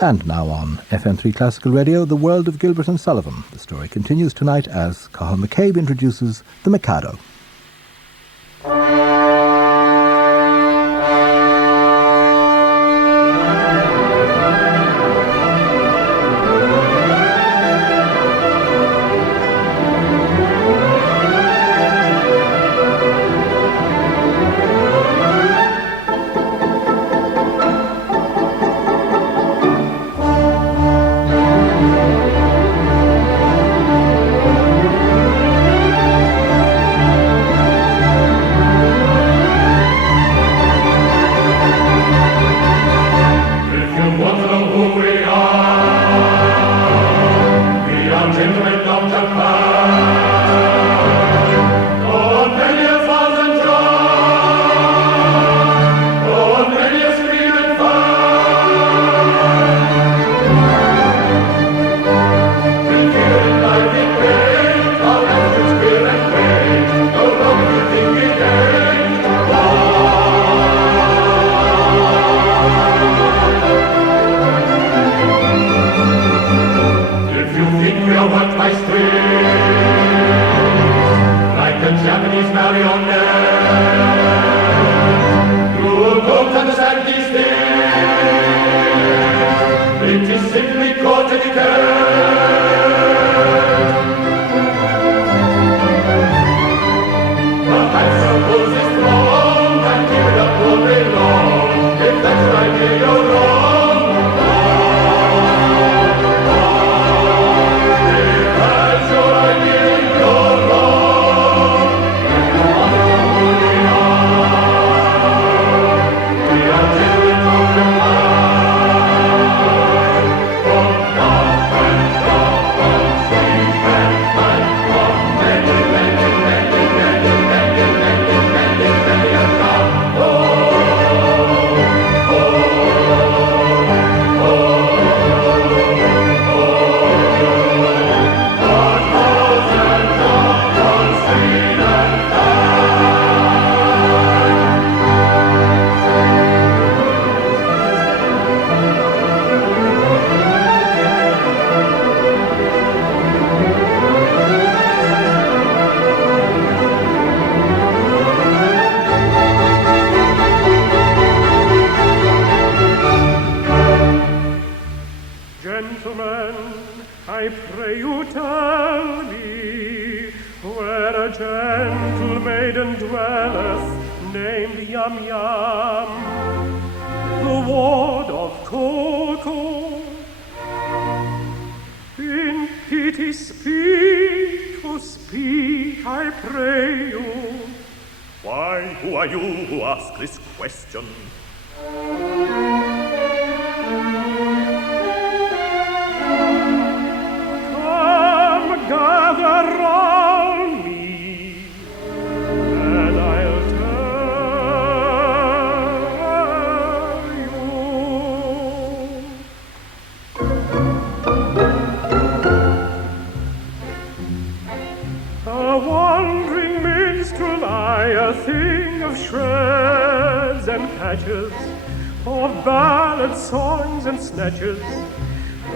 And now on FM3 Classical Radio, The World of Gilbert and Sullivan. The story continues tonight as Cathal MacCabe introduces the Mikado.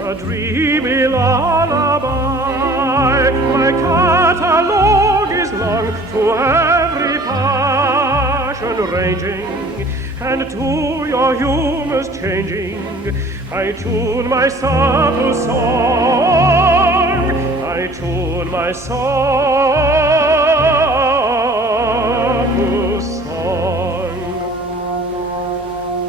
A dreamy lullaby, my catalogue is long, to every passion ranging, and to your humours changing. I tune my subtle song, I tune my subtle song.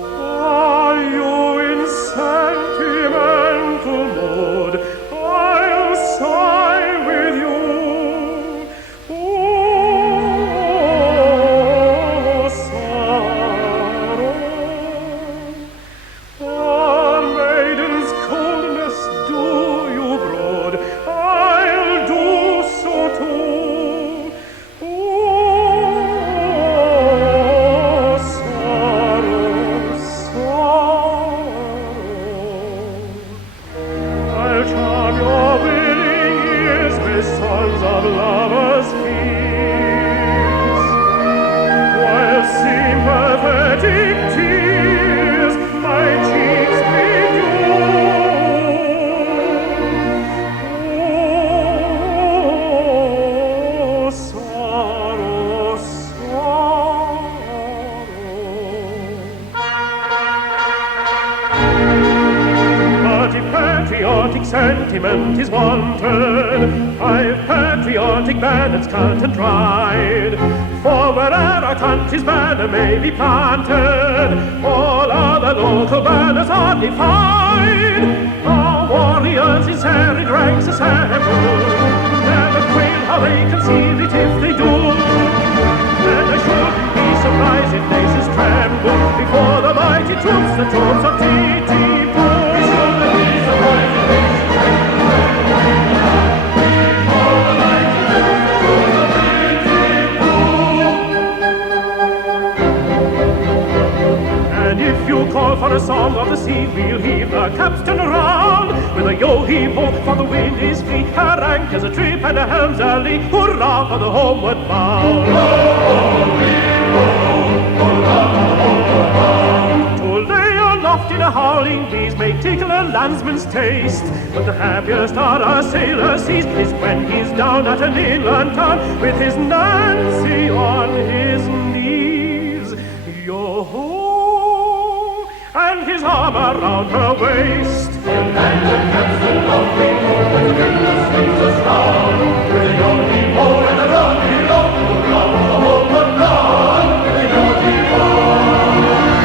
Are you in sentimental mood? I'll sigh with you. Oh, sorrow. Oh, maiden's coldness do you brood? I'll do so too. sentiment is wanted. 5 patriotic banners cut and dried, for wherever our country's banner may be planted, all other local banners are defied. Our warriors in serried ranks assemble, never quail how they concede it if they do. And I shouldn't be surprised if nations tremble before the mighty troops, the troops of T.T. Pooh. We shouldn't be surprised if nations tremble before the mighty troops, the troops of T.T. Pooh. And if you call for a song of the sea, we'll heave the capstan around with a yo-heave-ho, for the wind is free, her anchors a trip and her helms a lee. Hurrah for the homeward bound! Ho-ho-hee-ho, hurrah for the homeward bound! To lay aloft in a howling breeze may tickle a landsman's taste, but the happiest our sailor sees is when he's down at an inland town with his Nancy on his knees. Yo-ho! And his arm around her waist. And the captain of the boat with the windlass swings us round, with a yo-heave-ho and a run-he-lo, hurrah for the homeward bound, with a yo-heave-ho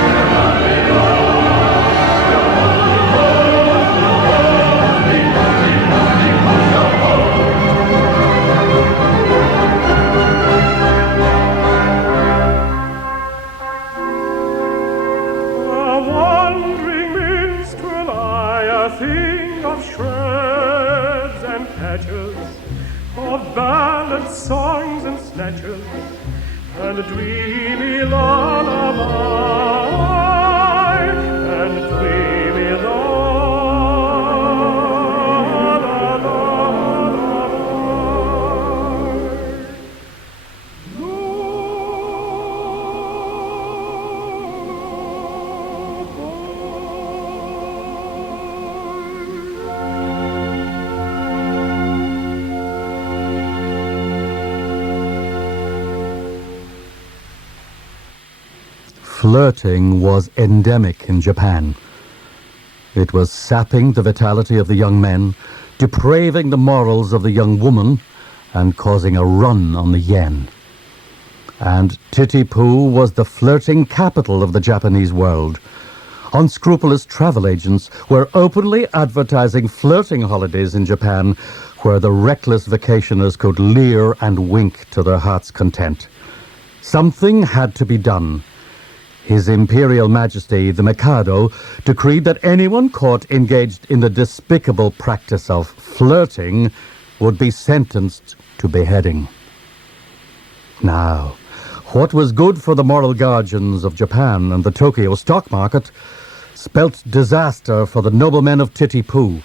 and a run-he-lo, yo-ho-hee-ho, a wandering minstrel, I think of shreds and patches, of ballad songs and snatches, and a dreamy lullaby, and dreamy lullaby. Flirting was endemic in Japan. It was sapping the vitality of the young men, depraving the morals of the young woman, and causing a run on the yen. And Titipu was the flirting capital of the Japanese world. Unscrupulous travel agents were openly advertising flirting holidays in Japan, where the reckless vacationers could leer and wink to their heart's content. Something had to be done. His Imperial Majesty, the Mikado, decreed that anyone caught engaged in the despicable practice of flirting would be sentenced to beheading. Now, what was good for the moral guardians of Japan and the Tokyo stock market spelt disaster for the noblemen of Titipu.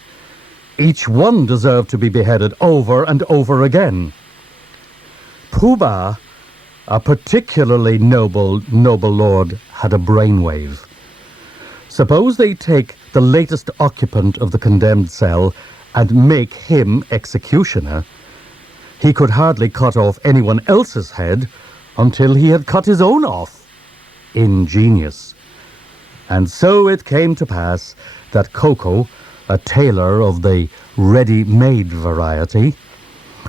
Each one deserved to be beheaded over and over again. Pooh-Bah, a particularly noble lord, had a brainwave. Suppose they take the latest occupant of the condemned cell and make him executioner. He could hardly cut off anyone else's head until he had cut his own off. Ingenious. And so it came to pass that Coco, a tailor of the ready-made variety,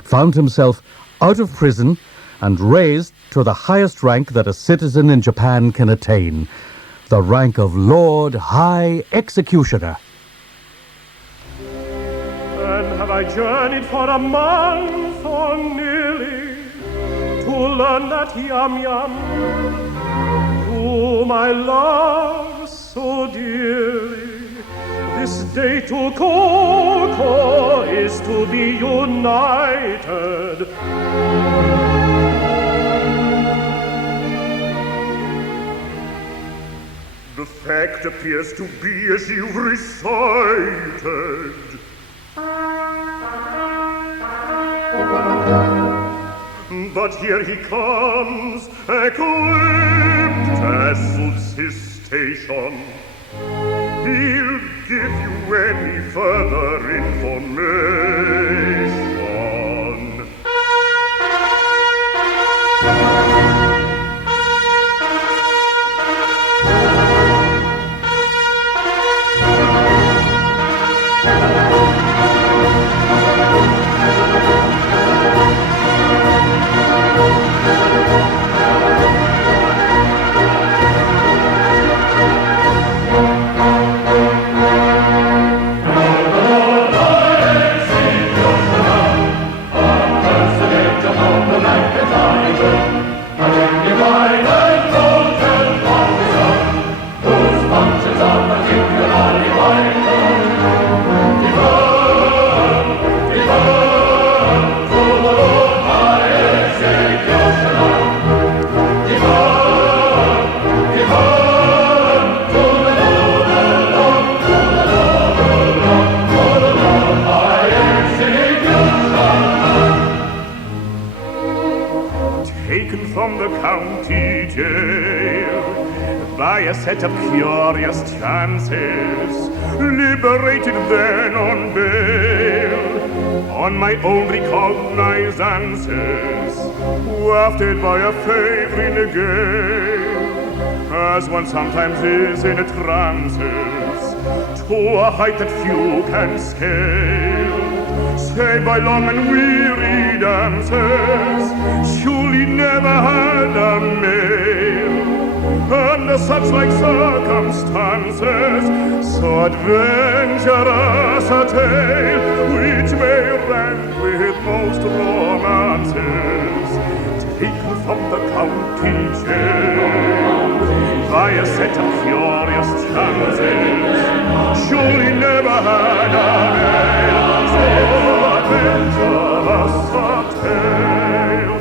found himself out of prison and raised to the highest rank that a citizen in Japan can attain, the rank of Lord High Executioner. And have I journeyed for a month or nearly to learn that Yum-Yum, whom I love so dearly, this day to Coco is to be united. The fact appears to be as you've recited. But here he comes, equipped as suits his station. He'll give you any further information. from the county jail by a set of curious chances, liberated then on bail, on my own recognizances, wafted by a favoring gale, as one sometimes is in trances, to a height that few can scale, save by long and weary dances, surely never had a male, under such like circumstances, so adventurous a tale, which may rank with most romances, taken from the county jail, by a set of curious chances, surely never had a male, so adventurous a tale.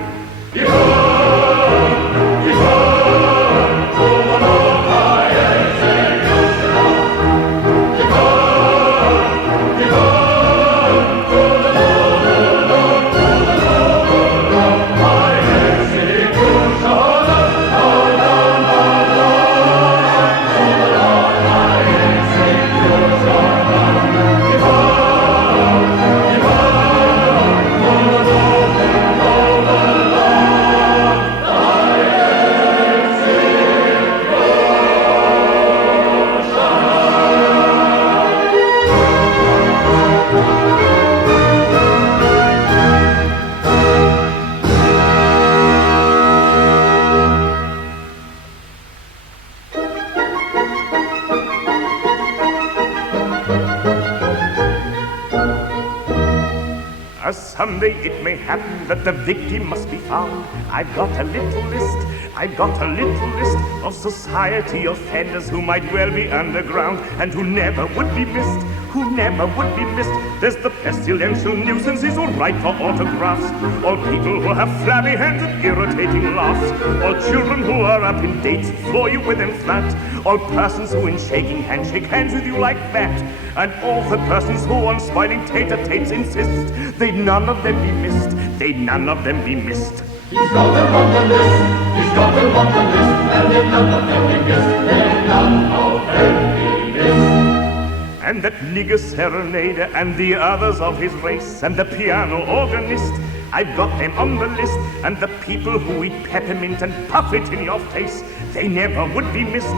Someday it may happen that the victim must be found. I've got a little list of society offenders who might well be underground and who never would be missed, There's the pestilential nuisances who write for autographs, all people who have flabby hands and irritating laughs, all children who are up in dates, floor you with them flat, all persons who in shaking hands shake hands with you like that, and all the persons who on spoiling tete-a-tetes insist, they'd none of them be missed, He's got them on the list, and if none of them be missed, then none of them be missed. And that nigger serenader and the others of his race, and the piano organist, I've got them on the list, and the people who eat peppermint and puff it in your face, they never would be missed,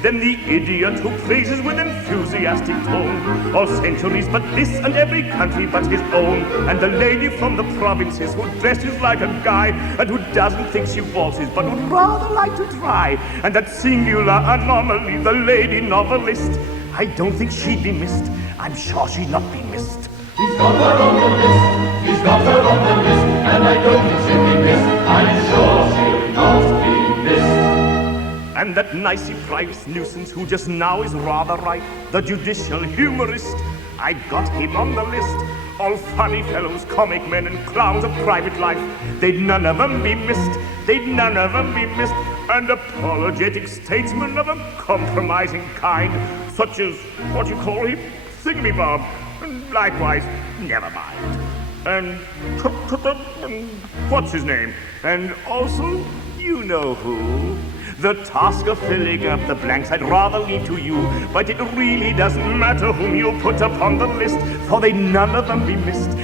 Then the idiot who praises with enthusiastic tone all centuries but this and every country but his own, and the lady from the provinces who dresses like a guy and who doesn't think she waltzes but would rather like to try, and that singular anomaly, the lady novelist, I don't think she'd be missed, I'm sure she'd not be missed. He's got her on the list, and I don't think she'll be missed, I'm sure she'll not be missed. And that nicey private nuisance who just now is rather ripe, the judicial humorist, I've got him on the list. All funny fellows, comic men and clowns of private life, they'd none of them be missed, And apologetic statesmen of a compromising kind, such as, what you call him, Thingamy-Bob, and likewise, never mind. And what's his name? And also, you know who. The task of filling up the blanks I'd rather leave to you, but it really doesn't matter whom you put upon the list, for they'd none of them be missed,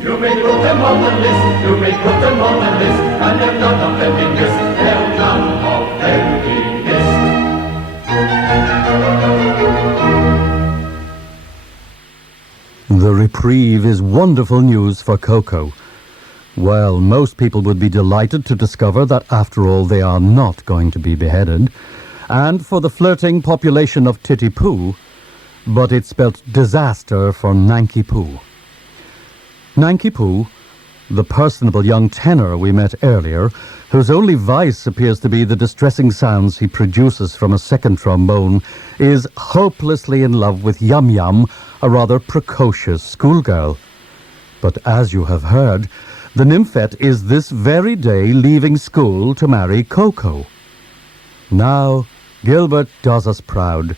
You may put them on the list, and if none of them be missed, they'll none of them be missed. The reprieve is wonderful news for Coco. Well, most people would be delighted to discover that, after all, they are not going to be beheaded. And for the flirting population of Titipu, but it spelt disaster for Nanki Poo. Nanki Poo, the personable young tenor we met earlier, whose only vice appears to be the distressing sounds he produces from a second trombone, is hopelessly in love with Yum Yum, a rather precocious schoolgirl. But as you have heard, the nymphette is this very day leaving school to marry Coco. Now, Gilbert does us proud.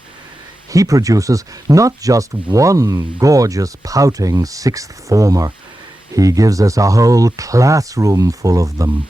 He produces not just one gorgeous, pouting sixth former. He gives us a whole classroom full of them.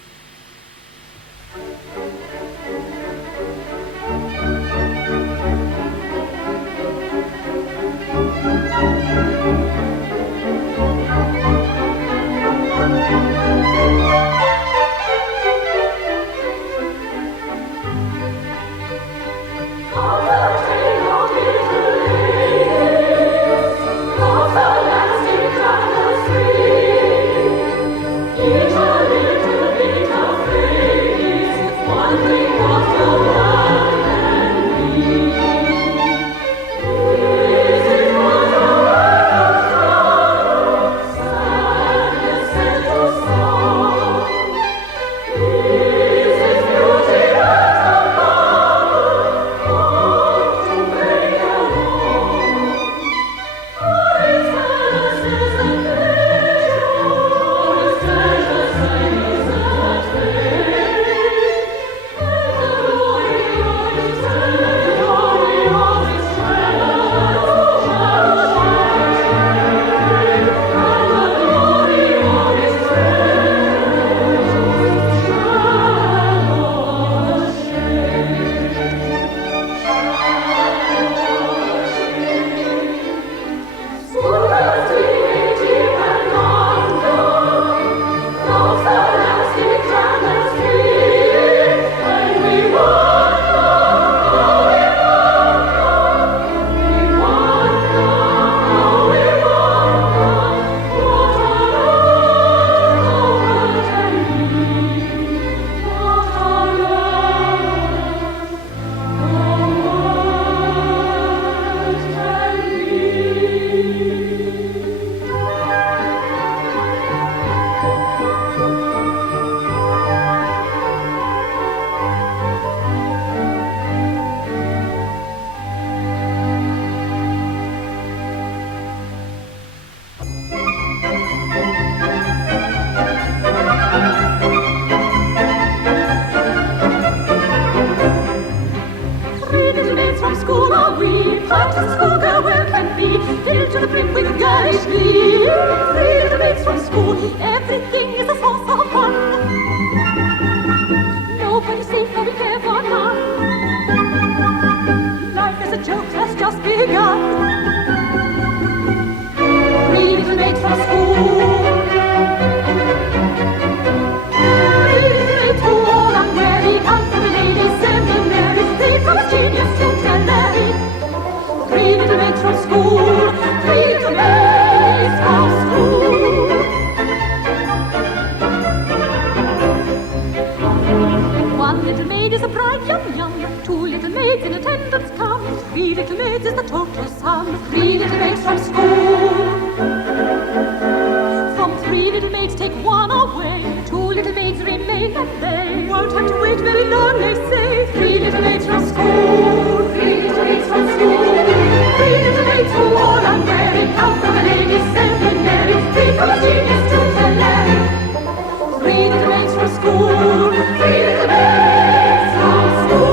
Everything is a source of fun. Nobody's safe, for we care for none. Life is a joke that's just begun. 3 little maids from school. 3 little maids who all unwary come from a ladies' seminary. They promise genius to tell Larry. 3 little maids from school. 3 little maids from school. One little maid is a bride yum. 2 little maids in attendance come. 3 little maids is the total sum. 3 little maids from school. From 3 little maids take 1 away. 2 little maids remain and they won't have to wait very long, they say. 3 little maids from school. 3 little maids from school. 3 little maids who all unwary come from a ladies' seminary. 3 from a genius to tell Larry. 3 little maids from school. 3 little maids from school.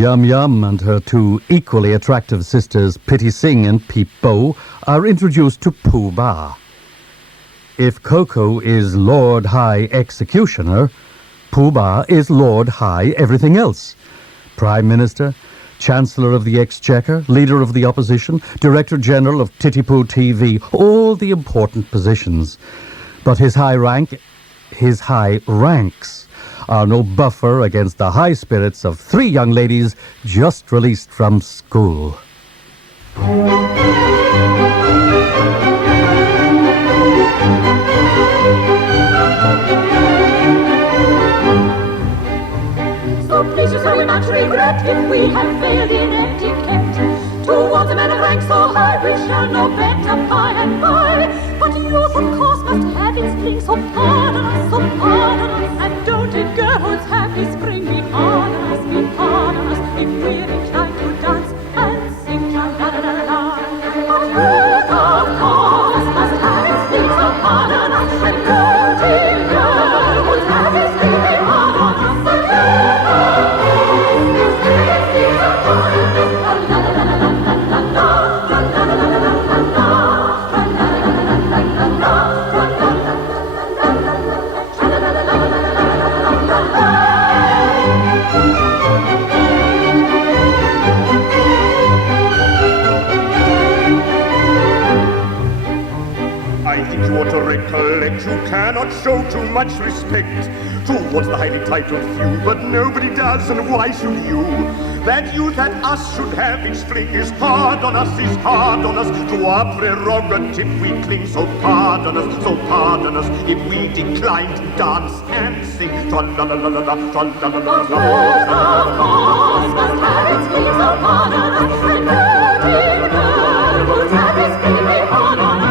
Yum Yum and her 2 equally attractive sisters, Pitty Sing and Peep Bo, are introduced to Pooh Bah. If Coco is Lord High Executioner, Pooh Bah is Lord High everything else. Prime Minister, Chancellor of the Exchequer, Leader of the Opposition, Director General of Titty-Poo TV, all the important positions. But his high ranks are no buffer against the high spirits of 3 young ladies just released from school. So please you so much regret if we have failed in etiquette. Towards a man of rank so high we shall know better by and by. But youth of course must have its fling, so pardon us, and don't let girlhood's happy spring be hard on us, if we're inclined to dance and sing tra-la-la-la-la. But youth of course must have its fling, so pardon us, and don't let girlhood's happy spring be hard on us, but youth of course must have its fling, so pardon us, la-la-la-la-la-la. you cannot show too much respect towards the highly titled few, but nobody does, and why should you? That youth at us should have its fling is hard on us, is hard on us. To our prerogative we cling, so pardon us if we decline to dance and sing. Tra-la-la-la-la-la, tra-la-la-la-la-la. Of course, must have its fling so hard on us, and dirty girl must have its fling hard on us.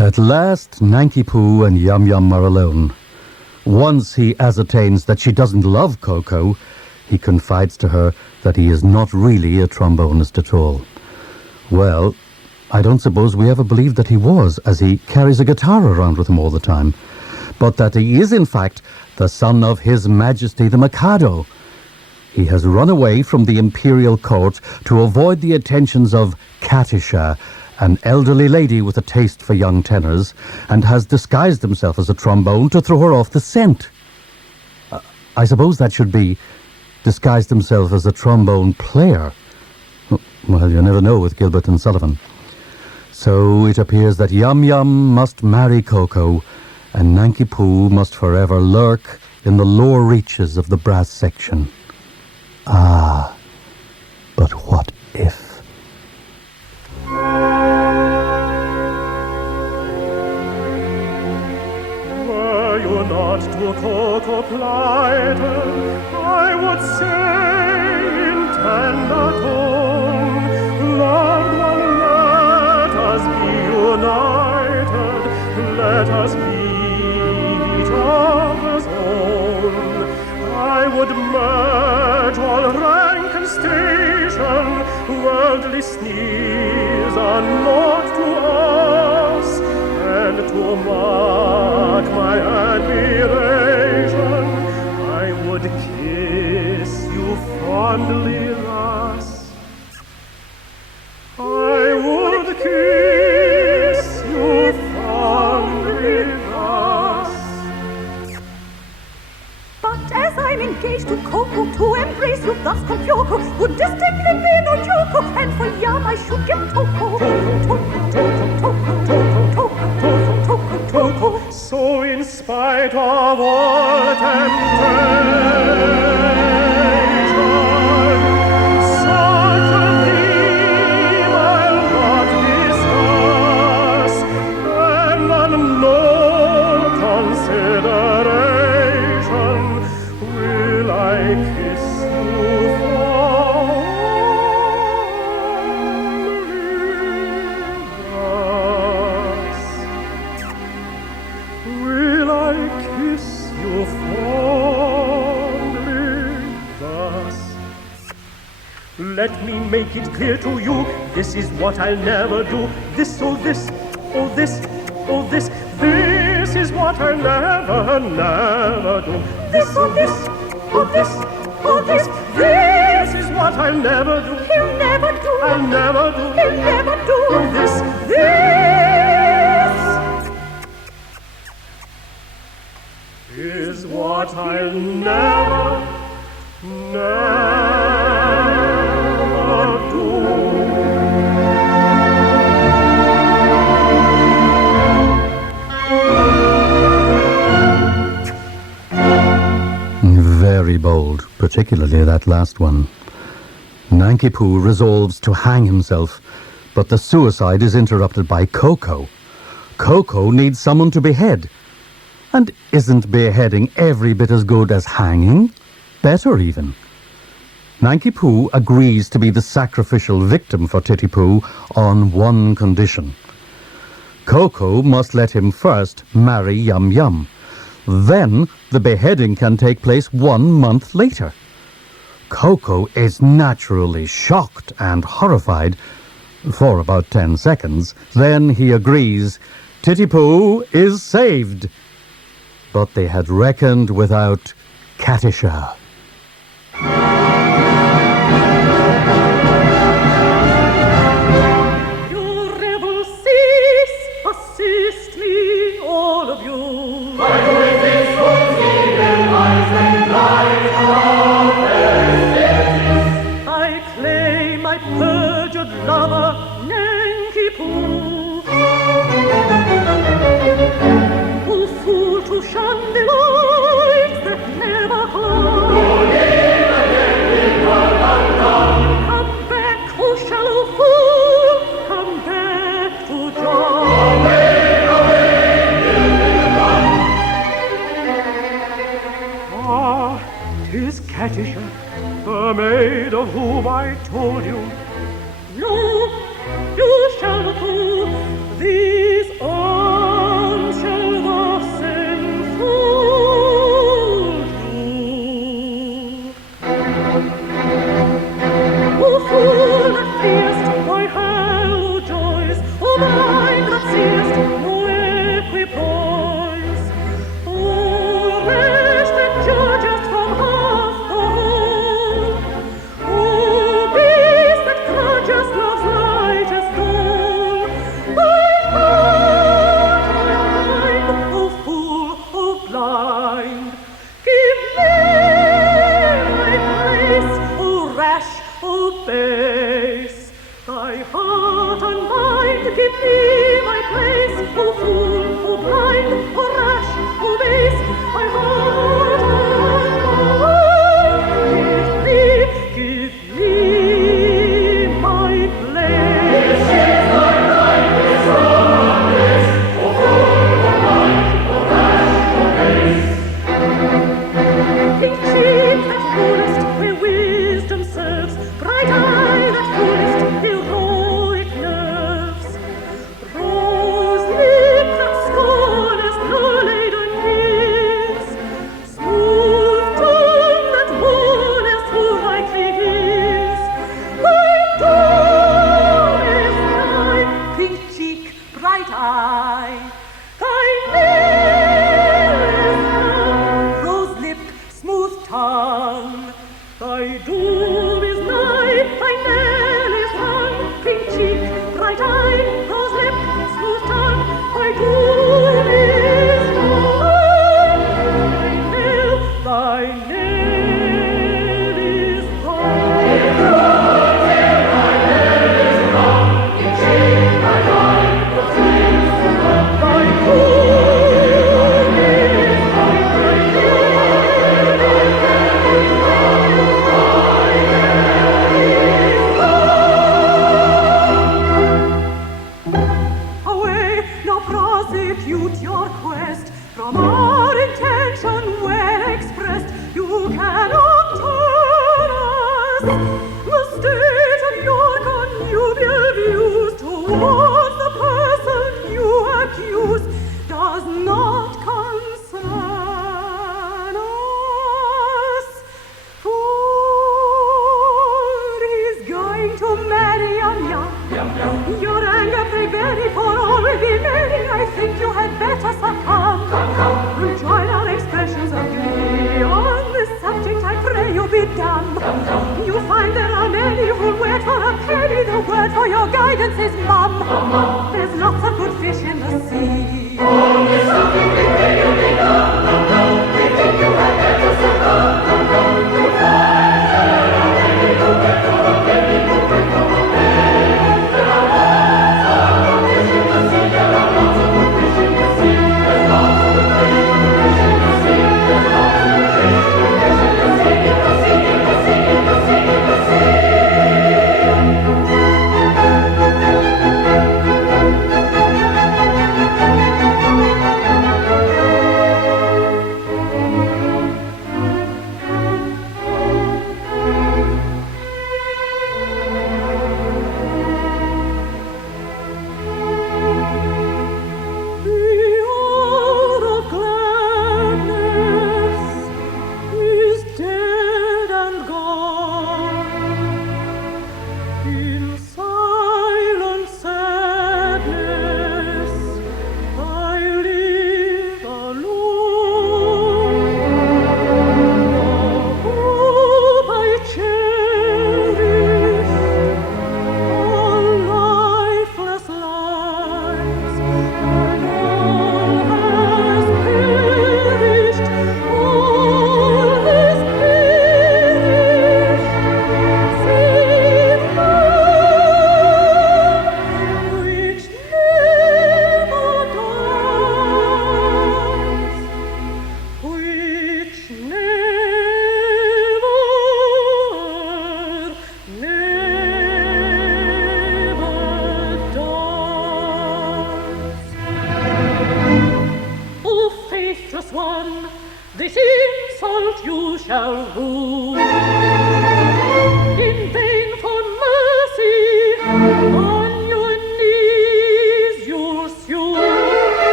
At last, Nanki Poo and Yum Yum are alone. Once he ascertains that she doesn't love Coco, he confides to her that he is not really a trombonist at all. Well, I don't suppose we ever believed that he was, as he carries a guitar around with him all the time, but that he is in fact the son of His Majesty the Mikado. He has run away from the imperial court to avoid the attentions of Katisha, an elderly lady with a taste for young tenors, and has disguised himself as a trombone to throw her off the scent. I suppose that should be disguised himself as a trombone player. Well, you never know with Gilbert and Sullivan. So it appears that Yum Yum must marry Coco, and Nanki Poo must forever lurk in the lower reaches of the brass section. Ah, but what if? Were you not to Coco plighted, I would say in tender tone, loved one, let us be united, let us be each other's own. I would merge all rank and station, worldly sneers are not to us, and to mark my admiration, I would kiss you fondly thus. I would kiss you fondly thus. But as I'm engaged to Coco, to embrace you thus con Fioco would distinctly be no joke, and for Yum I should give Toco. Toco. So in spite of all temptation, such a theme I'll not discuss, and on no consideration will I kiss you fondly. Will I kiss you fondly thus? Let me make it clear to you, this is what I'll never do. This, oh this, oh this, oh this, this is what I'll never, never do. This, oh this, oh this, oh this, this is what I'll never do. He'll never do. I'll never do. He'll never do. This. Is what I'll never, never do. Very bold, particularly that last one. Nanki Poo resolves to hang himself, but the suicide is interrupted by Coco. Coco needs someone to behead. And isn't beheading every bit as good as hanging? Better even. Nanki Poo agrees to be the sacrificial victim for Titipu on one condition. Coco must let him first marry Yum Yum. Then the beheading can take place 1 month later. Coco is naturally shocked and horrified for about 10 seconds. Then he agrees. Titipu is saved. But they had reckoned without Katisha. The maid of whom I told you. No, you shall not go. These arms shall thus enfold you. O fool that fear'st my hallowed joys, O mind that seest no equipoise, O wretch that judgest from half the whole, O beast that grudgest love's lightest dole, my heart, my mind, O fool, O blind, give me my place, O rash, O base, thy heart and mind, give me my place, O fool, O blind, O rash, O base, my heart and mind, give me my place. This is thy right, this wrong, this, O fool, O blind, O rash, O base. Pink cheek that rulest where wisdom serves, bright eye that foolest heroic nerves, rose lip that scornest the laden years, smooth tongue that warnest who rightly hears. Thy doom is nigh, pink cheek, bright eye, thy nail is nigh, rose lip, smooth tongue. Thy doom is nigh, thy nail is hung, pink cheek, bright eye, rose lip, smooth tongue. Thy doom is nigh, thy nail is hung. If wrong, till thy nail is wrong, pink cheek, bright eye, rose lip, smooth tongue. Thy doom is hung, thy away, now prosecute your quest from our intention well expressed. You cannot turn us. The state of your connubial views towards the person you accuse does not concern us. For he's going to marry young. Your anger prevail, for all will be merry. I think you had better succumb. We'll join our expressions of glee. On this subject I pray you be dumb. You find there are many who'll wait for a penny. The word for your guidance is mum. There's lots of good fish in the sea. On this subject we pray you be dumb. We think you had better succumb. You'll find there are many who'll wait for a penny. The word for a penny.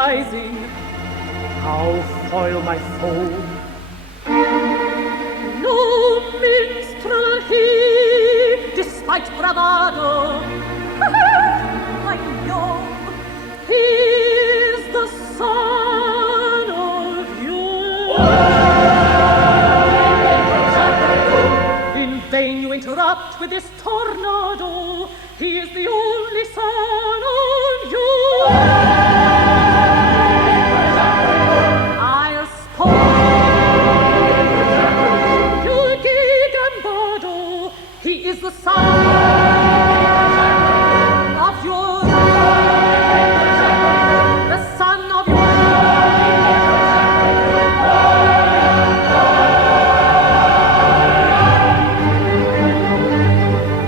rising, how foil my foe? No minstrel he, despite bravado, I'm young, he's the son of you. In vain you interrupt with this tornado, he is the only son of you. I'll spoil you, Gigambado, he is the son of your, the son of your.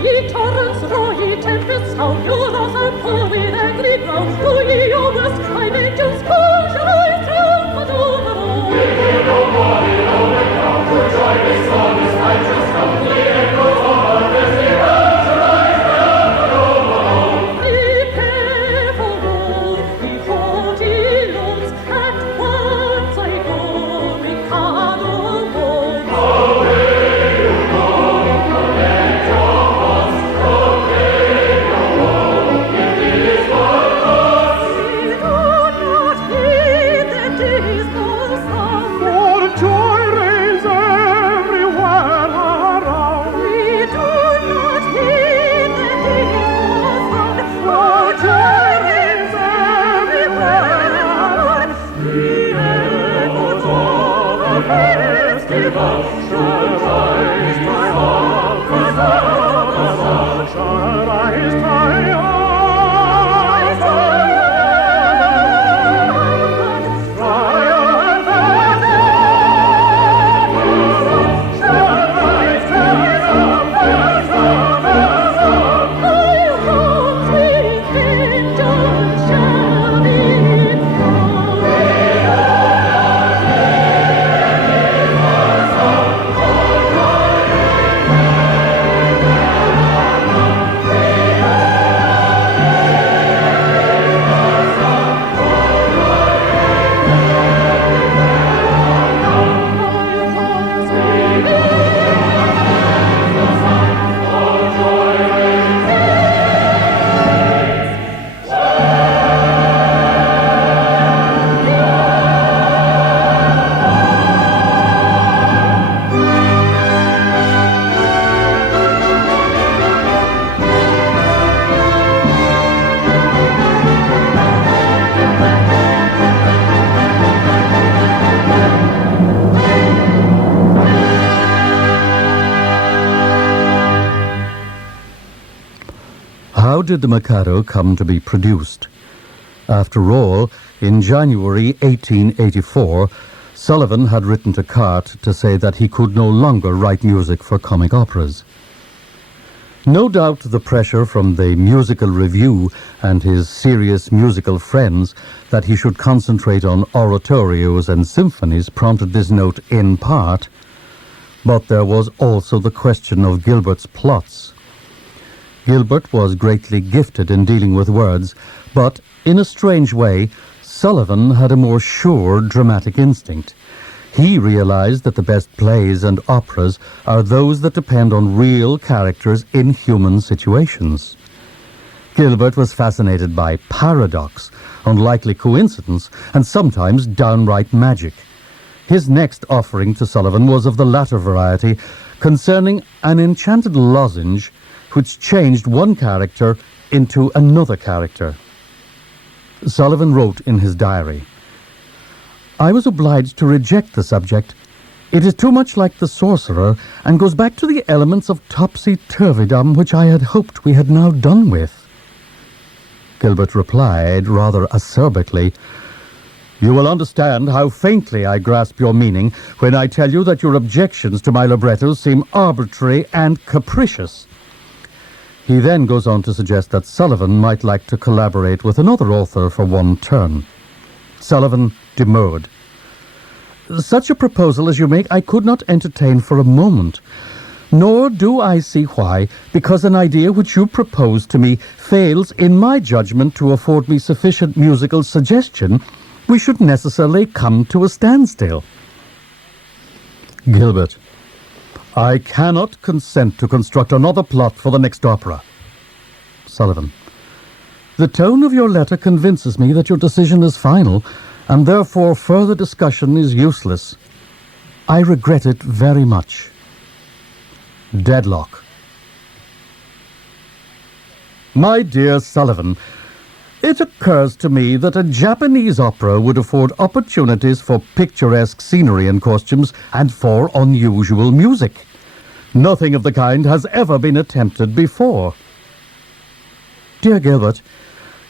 Ye torrents roar, ye tempests howl, your wrath are pour with angry growl. Do ye your worst, my vengeance call, shall I triumph over all? Prepare for war, ye haughty lords, at once I go, Mikado warns. We do not heed that is no song. For joy reigns everywhere around. We do not heed that is no song. For joy reigns everywhere around. The echoes of the festival shall rise triumphant. Shall rise triumphant. How did the Mikado come to be produced? After all, in January 1884, Sullivan had written to Carte to say that he could no longer write music for comic operas. No doubt the pressure from the musical review and his serious musical friends that he should concentrate on oratorios and symphonies prompted this note in part, but there was also the question of Gilbert's plots. Gilbert was greatly gifted in dealing with words, but in a strange way, Sullivan had a more sure dramatic instinct. He realized that the best plays and operas are those that depend on real characters in human situations. Gilbert was fascinated by paradox, unlikely coincidence, and sometimes downright magic. His next offering to Sullivan was of the latter variety, concerning an enchanted lozenge which changed one character into another character. Sullivan wrote in his diary, "I was obliged to reject the subject. It is too much like the sorcerer and goes back to the elements of topsy-turvydom which I had hoped we had now done with." Gilbert replied rather acerbically, "You will understand how faintly I grasp your meaning when I tell you that your objections to my librettos seem arbitrary and capricious." He then goes on to suggest that Sullivan might like to collaborate with another author for one turn. Sullivan demurred. "Such a proposal as you make I could not entertain for a moment. Nor do I see why, because an idea which you propose to me fails, in my judgment, to afford me sufficient musical suggestion, we should necessarily come to a standstill. Gilbert, I cannot consent to construct another plot for the next opera. Sullivan, the tone of your letter convinces me that your decision is final, and therefore further discussion is useless. I regret it very much. Deadlock. My dear Sullivan, it occurs to me that a Japanese opera would afford opportunities for picturesque scenery and costumes and for unusual music. Nothing of the kind has ever been attempted before. Dear Gilbert,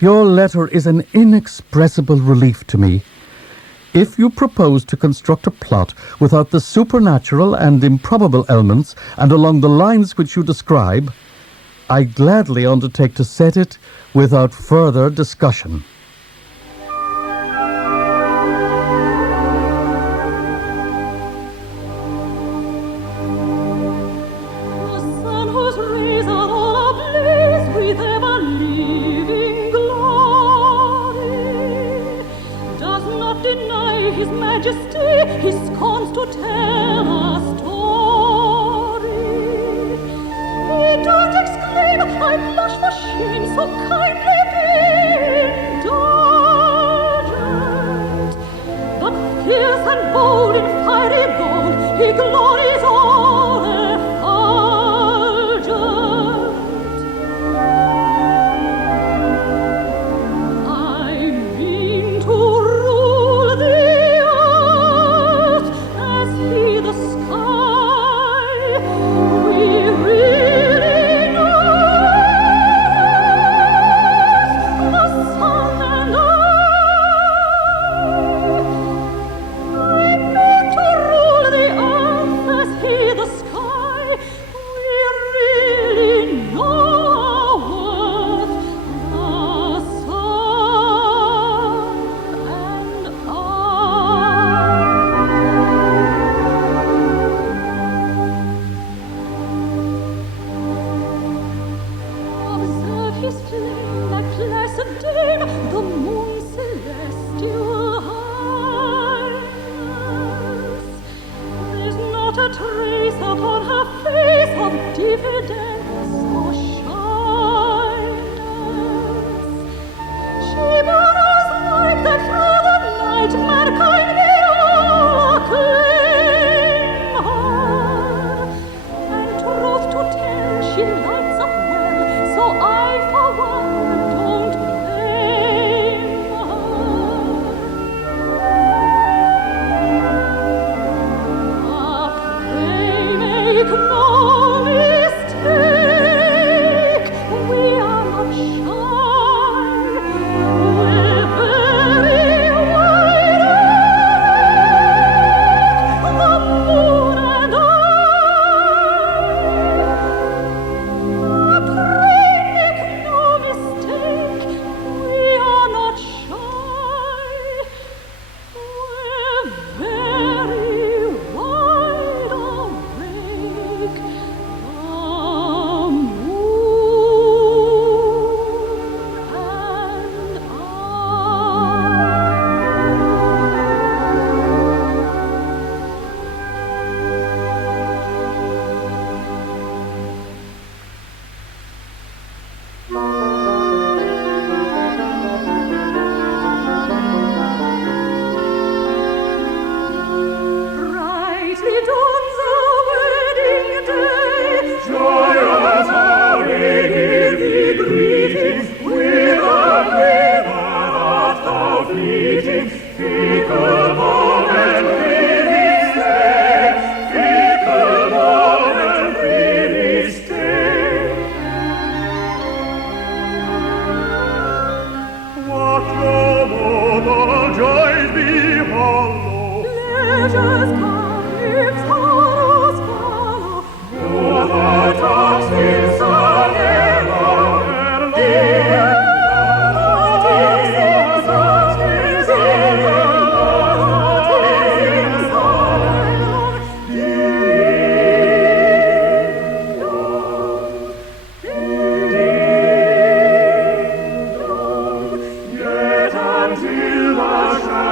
your letter is an inexpressible relief to me. If you propose to construct a plot without the supernatural and improbable elements and along the lines which you describe, I gladly undertake to set it without further discussion. The sun whose rays are all ablaze with ever-living glory does not deny his majesty, he scorns to tell a story. He don't exclaim, I blush for shame, so kindly be indulgent. But fierce and bold in fiery gold, he glories all effulgent. I mean to rule the earth as he the sky. We really know the sun and I mean to rule the earth as he the sky. We really know our worth, the sun and I. Observe his flame, that placid dame, the moon celestial highness. There's not a trace upon her face of diffidence or shyness. She burrows like that through the night, mankind may all acclaim her. And truth to tell, she lights up well, so I for one don't blame her. Pray make no mistake, we are not shy. We're very wide awake, the moon and I. Pray make no mistake, we are not shy. We're very wide awake, the moon and I. Brightly dawns the wedding day. Joyous are we give thee greeting, with a river art thou fleeting. Fickle moment really stay, fickle moment really stay. What though mortal joys be hollow, Pleasures come if sorrows follow. what our toxins are Yet until the shadow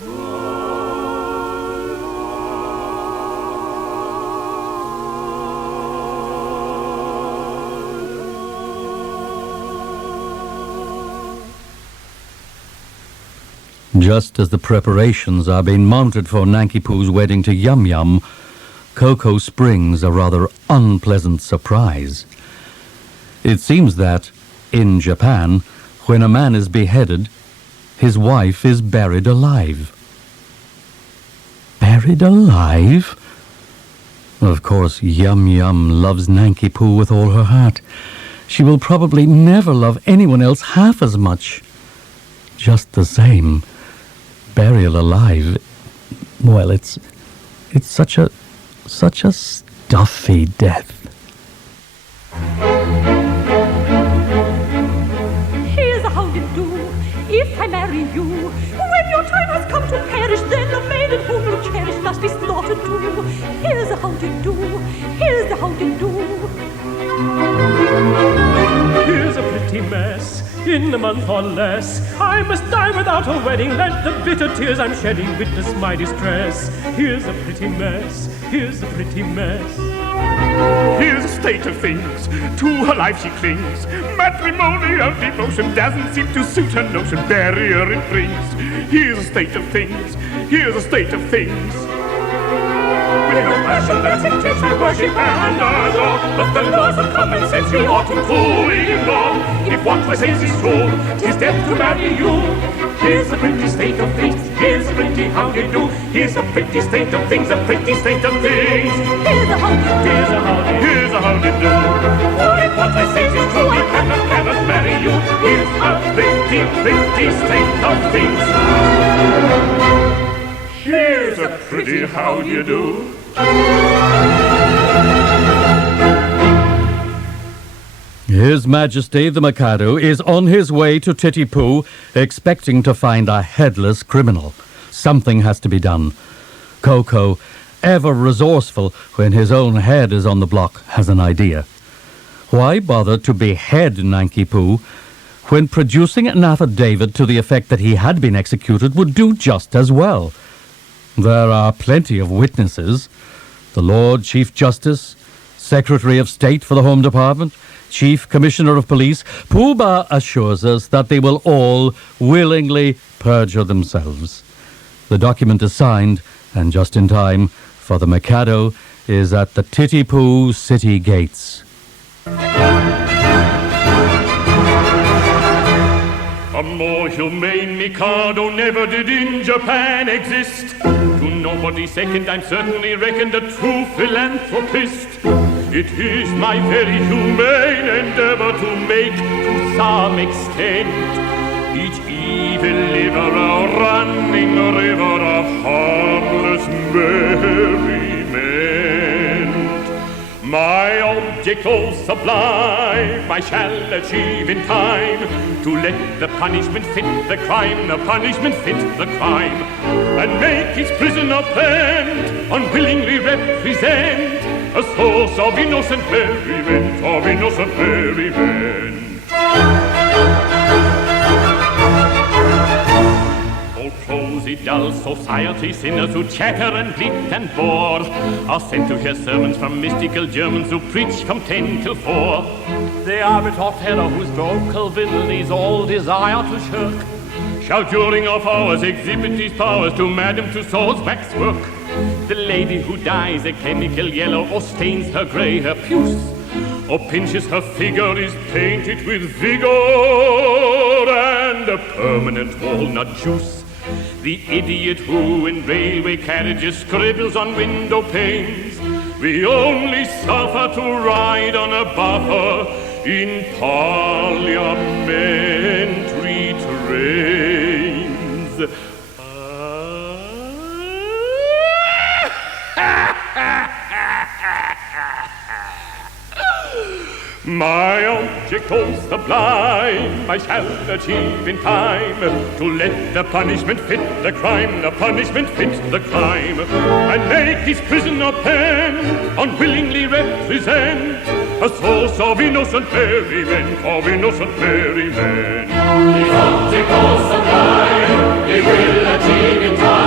Just as the preparations are being mounted for Nanki Poo's wedding to Yum Yum, Coco springs a rather unpleasant surprise. It seems that, in Japan, when a man is beheaded, his wife is buried alive. Buried alive? Of course, Yum Yum loves Nanki Poo with all her heart. She will probably never love anyone else half as much. Just the same, burial alive, well, it's such a stuffy death. Here's how you do, if I marry you. When your time has come to perish, then the maiden whom you cherish must be slaughtered too. Here's how you do, here's how you do. Here's a pretty mess, in a month or less. I must die without a wedding. Let the bitter tears I'm shedding witness my distress. Here's a pretty mess, here's a pretty mess. Here's a state of things, to her life she clings. Matrimonial devotion doesn't seem to suit her notion. Barrier it brings. Here's a state of things, here's a state of things. With no passion that's intense, we worship and adore. But the laws of common sense we ought to fully ignore. If what I say is true, 'tis death to marry you. Here's a pretty state of things, here's a pretty how you do. Here's a pretty state of things, a pretty state of things. Here's how you do, Here's a how you do. Here's a how you do. For if what I say is true, I cannot marry you. Here's a pretty, pretty state of things. Here's a pretty how you do. His Majesty the Mikado is on his way to Titipu, expecting to find a headless criminal. Something has to be done. Coco, ever resourceful when his own head is on the block, has an idea. Why bother to behead Nanki Poo when producing an affidavit to the effect that he had been executed would do just as well? There are plenty of witnesses. The Lord Chief Justice, Secretary of State for the Home Department, Chief Commissioner of Police. Pooh Bah assures us that they will all willingly perjure themselves. The document is signed, and just in time, for the Mikado is at the Titipu city gates. A more humane Mikado never did in Japan exist. To nobody's second, I'm certainly reckoned a true philanthropist. It is my very humane endeavor to make, to some extent, each evil liver a running river of harmless merriment. My object all sublime I shall achieve in time, to let the punishment fit the crime, the punishment fit the crime, and make his prisoner planned unwillingly represent a source of innocent merriment, of innocent merriment. All prosy, dull society sinners who chatter and bleat and bore are sent to hear sermons from mystical Germans who preach from 10 till 4. The arbiter terror whose vocal villainies all desire to shirk shall during off hours exhibit his powers to Madame Tussauds waxwork. The lady who dyes a chemical yellow or stains her grey her puce, or pinches her figure is painted with vigor and a permanent walnut juice. The idiot who in railway carriages scribbles on window panes, we only suffer to ride on a buffer in parliamentary trains. My object all sublime I shall achieve in time, to let the punishment fit the crime, the punishment fit the crime, and make his prisoner pen unwillingly represent a source of innocent merriment, of innocent merriment. His object all sublime, he will achieve in time.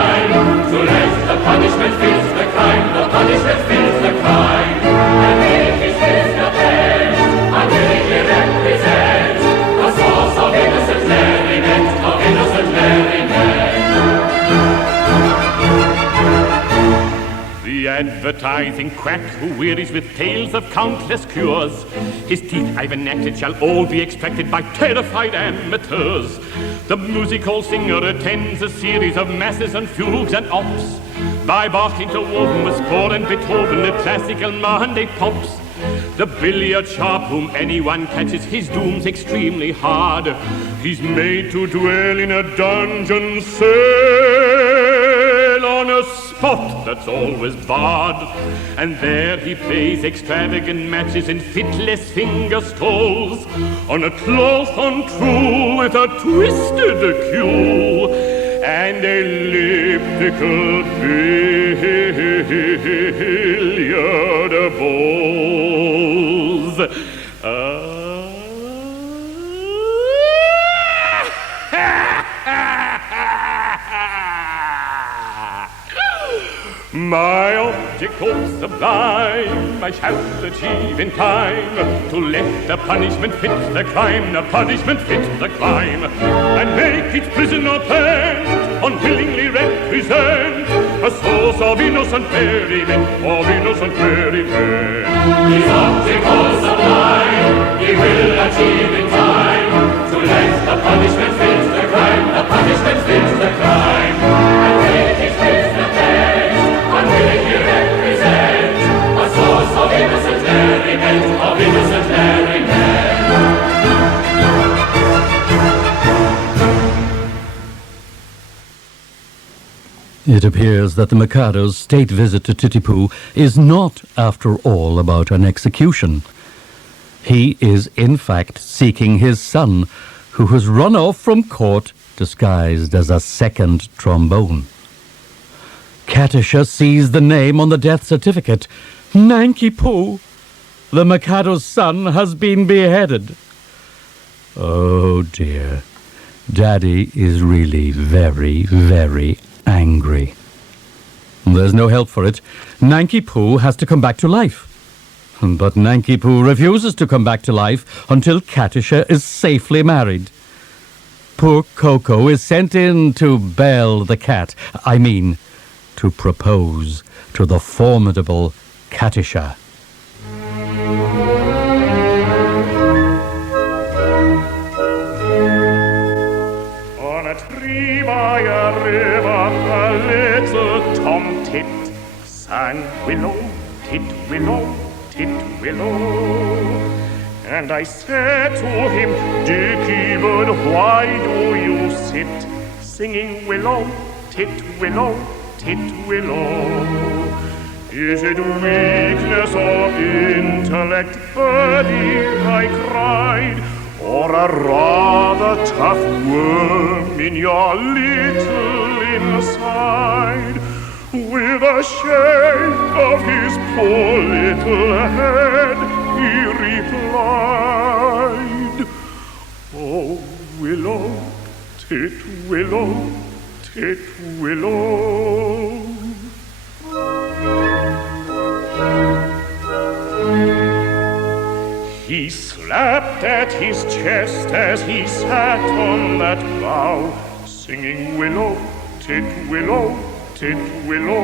advertising quack who wearies with tales of countless cures. His teeth I've enacted shall all be extracted by terrified amateurs. The music hall singer attends a series of masses and fugues and ops. By Bach interwoven with Spohr and Beethoven, the classical Monday pops. The billiard sharp whom anyone catches, his doom's extremely hard. He's made to dwell in a dungeon cell on a spot that's always barred. And there he plays extravagant matches in fitless finger stalls on a cloth untrue with a twisted cue and elliptical billiard balls. My object sublime I shall achieve in time, to let the punishment fit the crime, the punishment fit the crime, and make its prisoner pant, unwillingly represent a source of innocent merriment, of innocent merriment. His object sublime he will achieve in time, to let the punishment fit the crime, the punishment fit the crime, and make its prisoner pant, unwillingly represent a source of innocent merriment, of innocent merriment. It appears that the Mikado's state visit to Titipu is not, after all, about an execution. He is, in fact, seeking his son, who has run off from court disguised as a second trombone. Katisha sees the name on the death certificate. Nanki-Poo, the Mikado's son, has been beheaded. Oh dear, Daddy is really very, very angry. There's no help for it. Nanki-Poo has to come back to life. But Nanki-Poo refuses to come back to life until Katisha is safely married. Poor Coco is sent in to bail the cat. I mean, to propose to the formidable Katisha. On a tree by a river, a little tomtit sang willow, tit willow, tit willow. And I said to him, Dicky bird, why do you sit singing willow, tit willow, tit willow? Is it weakness or intellect, birdie, I cried, or a rather tough worm in your little inside? With a shake of his poor little head, he replied, Oh, willow, tit willow, tit willow. He slapped at his chest as he sat on that bough, singing willow, tit willow, tit willow.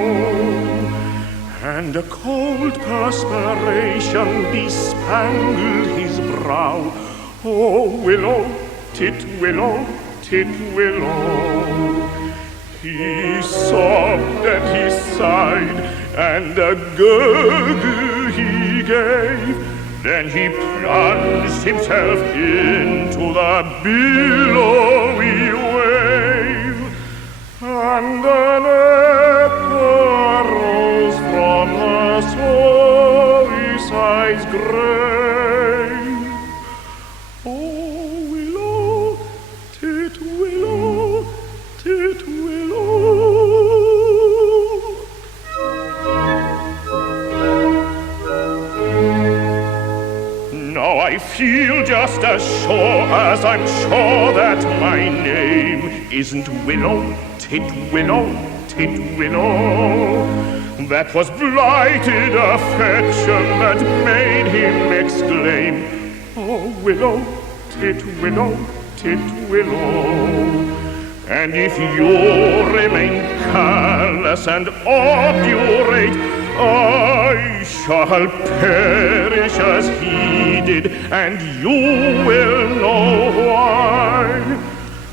And a cold perspiration bespangled his brow. Oh, willow, tit willow, tit willow. He sobbed and he sighed, and a gurgle he gave. Then he plunged himself into the billowy wave, and an echo rose from the suicide's grave. Oh, willow, tit willow, tit willow. Now I feel just as sure as I'm sure that my name isn't Willow, tit willow, tit willow. That was blighted affection that made him exclaim, Oh, willow, tit willow, tit willow. And if you remain careless and obdurate, I shall perish as he did, and you will know why.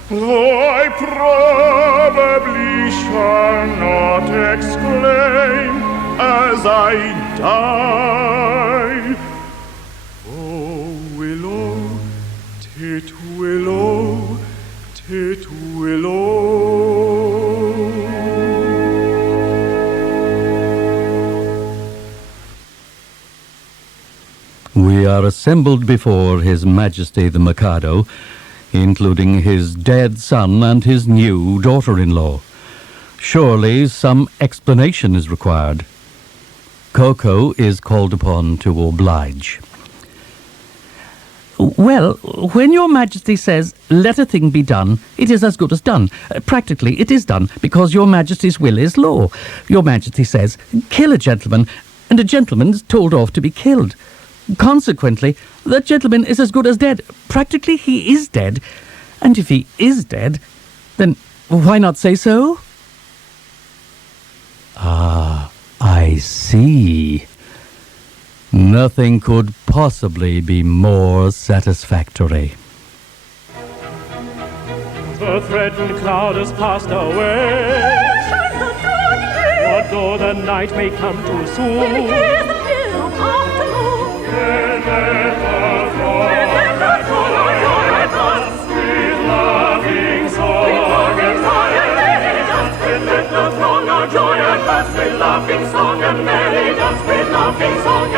Though I probably shall not exclaim as I die. Oh, willow, titwillow, titwillow. We are assembled before His Majesty the Mikado, including his dead son and his new daughter-in-law. Surely some explanation is required. Coco is called upon to oblige. Well, when your Majesty says, let a thing be done, it is as good as done. Practically, it is done, because your Majesty's will is law. Your Majesty says, kill a gentleman, and a gentleman's told off to be killed. Consequently, that gentleman is as good as dead. Practically, he is dead. And if he is dead, then why not say so? Ah, I see. Nothing could possibly be more satisfactory. The threatened cloud has passed away. What though the night may come too soon? Then let us with laughing song and merry dance. Let the throng our joy advance with laughing song and merry dance. With laughing song